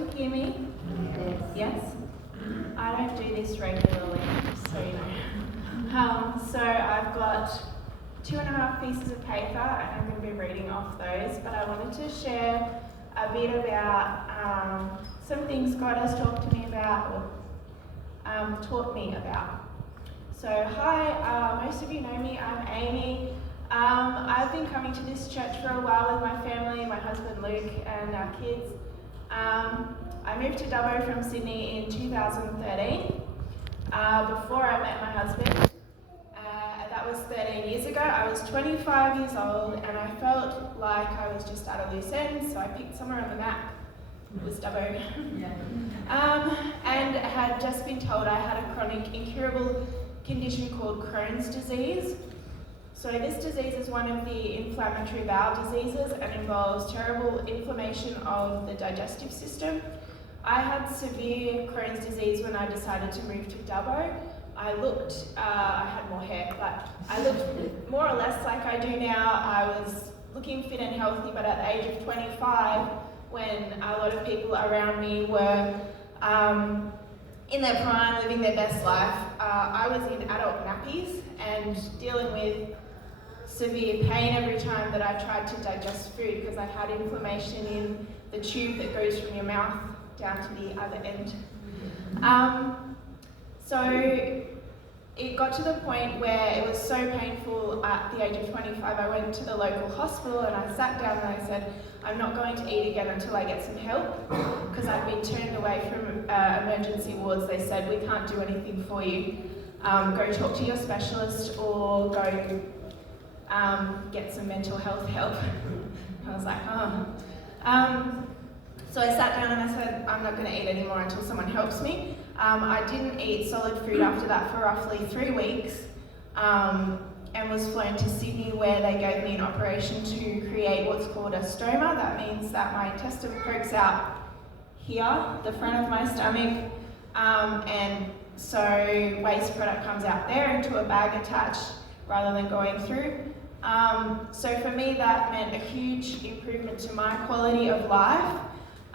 you hear me? Yes? I don't do this regularly, so you know. So I've got 2.5 pieces of paper and I'm going to be reading off those, but I wanted to share a bit about some things God has talked to me about or taught me about. So hi, most of you know me, I'm Amy. I've been coming to this church for a while with my family, my husband Luke and our kids. I moved to Dubbo from Sydney in 2013 before I met my husband. That was 13 years ago. I was 25 years old and I felt like I was just at a loose end, so I picked somewhere on the map. It was Dubbo. And had just been told I had a chronic incurable condition called Crohn's disease. So this disease is one of the inflammatory bowel diseases and involves terrible inflammation of the digestive system. I had severe Crohn's disease when I decided to move to Dubbo. I had more hair, but I looked more or less like I do now. I was looking fit and healthy, but at the age of 25, when a lot of people around me were in their prime, living their best life, I was in adult nappies and dealing with severe pain every time that I tried to digest food because I had inflammation in the tube that goes from your mouth down to the other end. So it got to the point where it was so painful at the age of 25, I went to the local hospital and I sat down and I said, I'm not going to eat again until I get some help, because I'd been turned away from emergency wards. They said, we can't do anything for you. Go talk to your specialist or go get some mental health help. I was like, oh. So I sat down and I said, I'm not going to eat anymore until someone helps me. I didn't eat solid food after that for roughly 3 weeks, and was flown to Sydney, where they gave me an operation to create what's called a stoma. That means that my intestine pokes out here, the front of my stomach, and so waste product comes out there into a bag attached rather than going through. So for me that meant a huge improvement to my quality of life.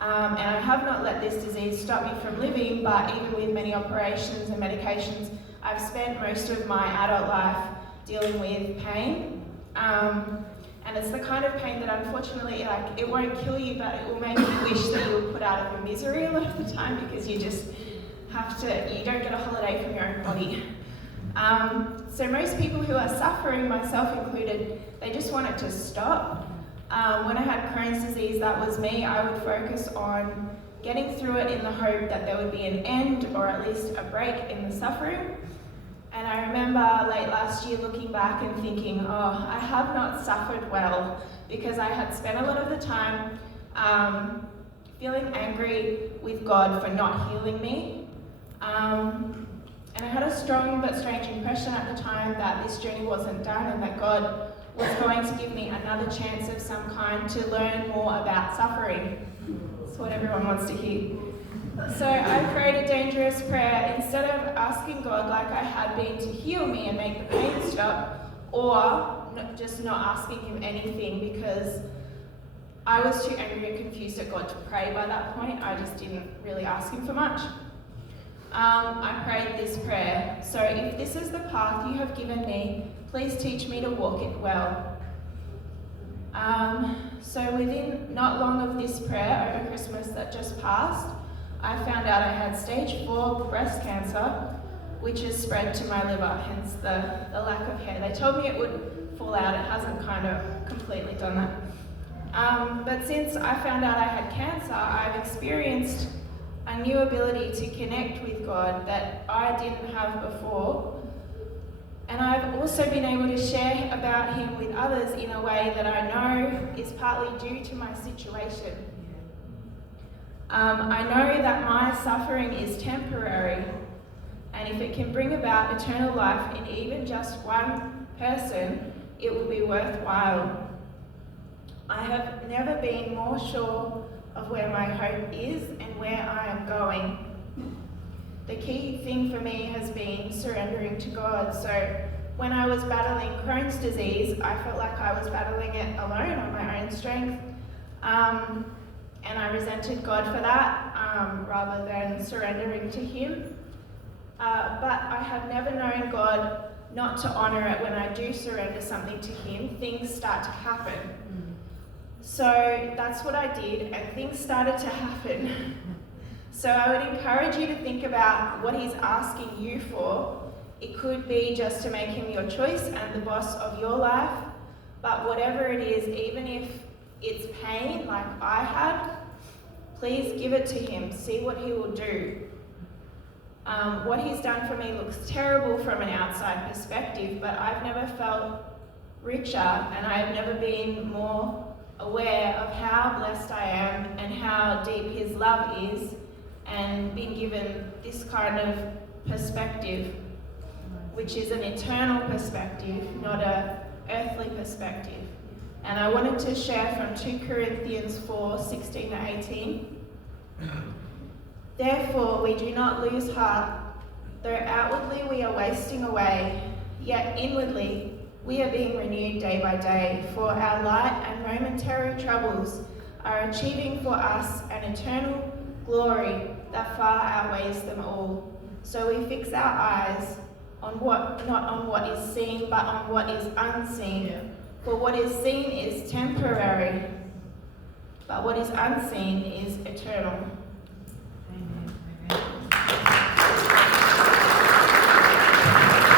And I have not let this disease stop me from living, but even with many operations and medications, I've spent most of my adult life dealing with pain. And it's the kind of pain that unfortunately, it won't kill you, but it will make you wish that you were put out of your misery a lot of the time, because you just you don't get a holiday from your own body. So most people who are suffering, myself included, they just want it to stop. When I had Crohn's disease, that was me. I would focus on getting through it in the hope that there would be an end or at least a break in the suffering. And I remember late last year looking back and thinking, oh, I have not suffered well, because I had spent a lot of the time feeling angry with God for not healing me. And I had a strong but strange impression at the time that this journey wasn't done and that God was going to give me another chance of some kind to learn more about suffering. That's what everyone wants to hear. So I prayed a dangerous prayer. Instead of asking God like I had been to heal me and make the pain stop, or just not asking him anything, because I was too angry and confused at God to pray by that point. I just didn't really ask him for much. I prayed this prayer. So if this is the path you have given me, please teach me to walk it well. So within not long of this prayer over Christmas that just passed, I found out I had stage 4 breast cancer, which has spread to my liver, hence the lack of hair. They told me it would fall out. It hasn't kind of completely done that. But since I found out I had cancer, I've experienced a new ability to connect with God that I didn't have before. And I've also been able to share about him with others in a way that I know is partly due to my situation. I know that my suffering is temporary, and if it can bring about eternal life in even just one person, it will be worthwhile. I have never been more sure of where my hope is and where I am going. The key thing for me has been surrendering to God. So when I was battling Crohn's disease, I felt like I was battling it alone on my own strength. and I resented God for that rather than surrendering to Him. But I have never known God not to honour it when I do surrender something to Him. Things start to happen. So that's what I did, and things started to happen. So I would encourage you to think about what He's asking you for. It could be just to make Him your choice and the boss of your life, but whatever it is, even if it's pain like I had, please give it to Him. See what He will do. What He's done for me looks terrible from an outside perspective, but I've never felt richer, and I've never been more aware of how blessed I am and how deep His love is, and been given this kind of perspective, which is an eternal perspective, not an earthly perspective. And I wanted to share from 2 Corinthians 4:16 to 18. Therefore we do not lose heart, though outwardly we are wasting away, yet inwardly we are being renewed day by day, for our light and momentary troubles are achieving for us an eternal glory that far outweighs them all. So we fix our eyes on what, not on what is seen, but on what is unseen. For what is seen is temporary, but what is unseen is eternal. Amen.